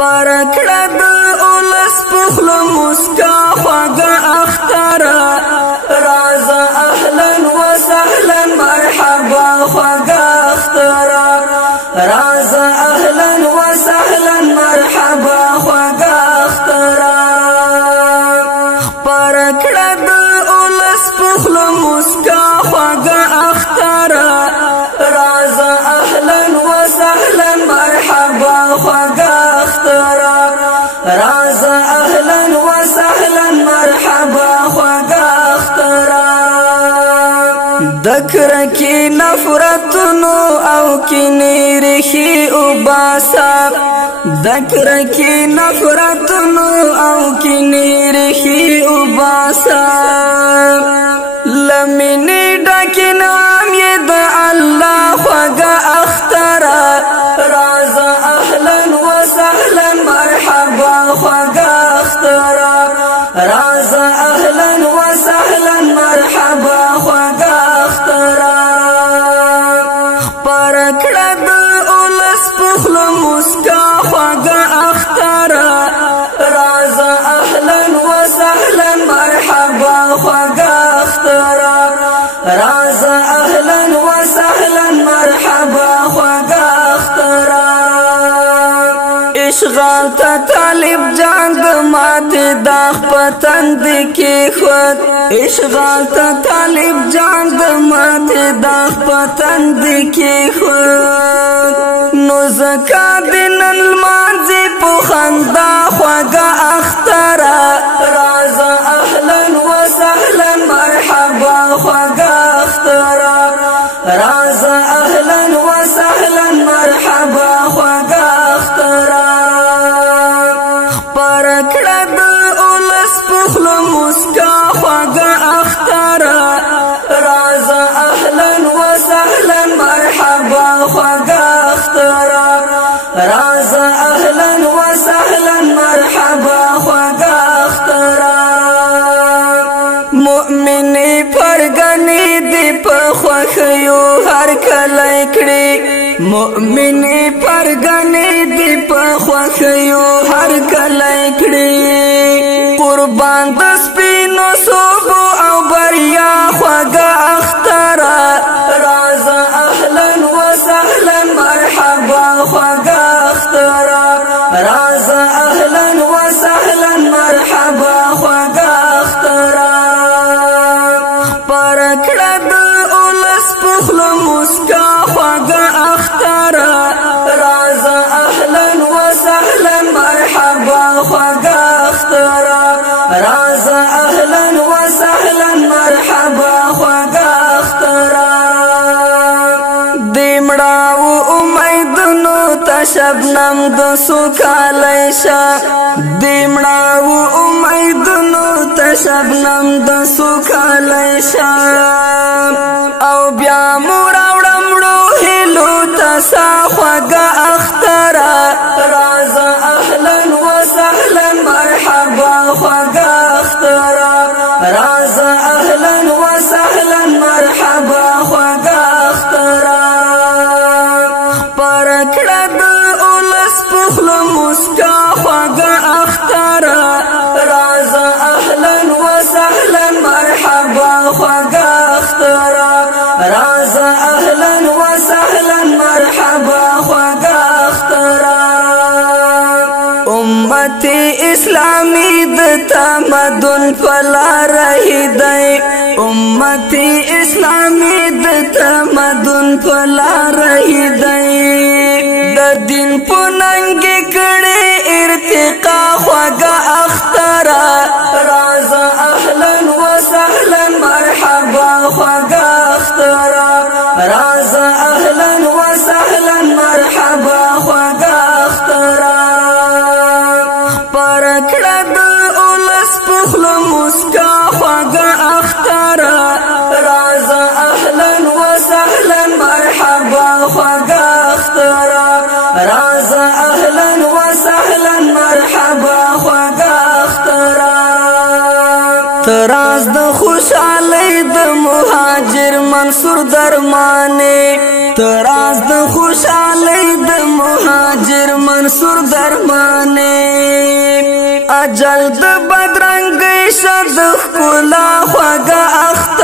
پرکړه د اولس پخلو مسکا خواږه اختره رازه اهلا وسهلا مرحبا خواږه اختره رازه اهلا وسهلا مرحبا خواږه اختره پرکړه د اولس پخلو مسکا خواږه اختره رازه اهلا وسهلا مرحبا خواږه رازا اهلا وسهلا مرحبا خواږه اختره دکر کی نفرتونو او کینې ریښې وباسا دکر کی نفرتونو او کینې ریښې وباسا لمنې ډکې نام یې د الله خواږه اختره رازا اهلا وسهلا مرحبا خواږه اختره رازا اهلا وسهلا مرحبا خواږه اختره پرکړه د اولس پخلو مسکا خواږه اختره رازا اهلا وسهلا مرحبا خواږه اختره رازا اهلا وسهلا مرحبا خواږه اختره اشغال تا طالب جان د ماته داغ پتند کې خود اشغال تا طالب جان د ماته داغ پتند کې خود نو زکا دنن مانځي په خندا خواږه اختره رازا اهلا وسهلا مرحبا خواږه اختره رازا اهلا وسهلا مرحبا خواږه اختره پرکړه د اولس پخلو مسکا خواږه اختره رازا اهلا وسهلا مرحبا خواږه اختره رازا اهلا وسهلا مرحبا خواږه اختره مؤمنې پرګنې دې په خوښیو هر کله کړې مؤمنې پرګنې دې په خوښیو هر کله کړې قربان د سپینو صوبو او بریا خواږه اختره رازا اهلا وسهلا مرحبا خواږه اختره رازا اهلا وسهلا مرحبا خواږه اختره پرکړه د اولس پخلو مسکا خواږه اختره رازا اهلا وسهلا مرحبا خواږه اختره رازا اهلا وسهلا مرحبا خواږه اختره دیمړاو امیدونو ته شبنم د سوکالی شه دیمړاو امیدونو ته شبنم د سوکالی شه او بیا مو راوړم هیلو ته سا خواږه اختره رازا اهلا وسهلا مرحبا خواږه اختره رازا اهلا وسهلا مرحبا خواږه اختره پرکړه د اولس پخلو مسکا خواږه اختره رازا اهلا وسهلا مرحبا خواږه اختره رازا اهلا وسهلا مرحبا خواږه اختره امت اسلامی د تمدن پلار هدی امت اسلامی د تمدن پلار هدی د دین پننګ کړي ارتقا خواږه اختره رازا اهلا وسهلا مرحبا خواږه اختره رازا اهلا وسهلا مرحبا خواږه اختره پرکړه د اولس پخلو مسکا خواږه اختره رازا اهلا وسهلا مرحبا خواږه اختره رازا اهلا وسهلا مرحبا خواږه اختره تراز د خوشالۍ د مهاجر منصور درمانه تراز د خوشحالی د مهاجر منصور درمانه اجل د بدرنګ شد خلا خوګه اخت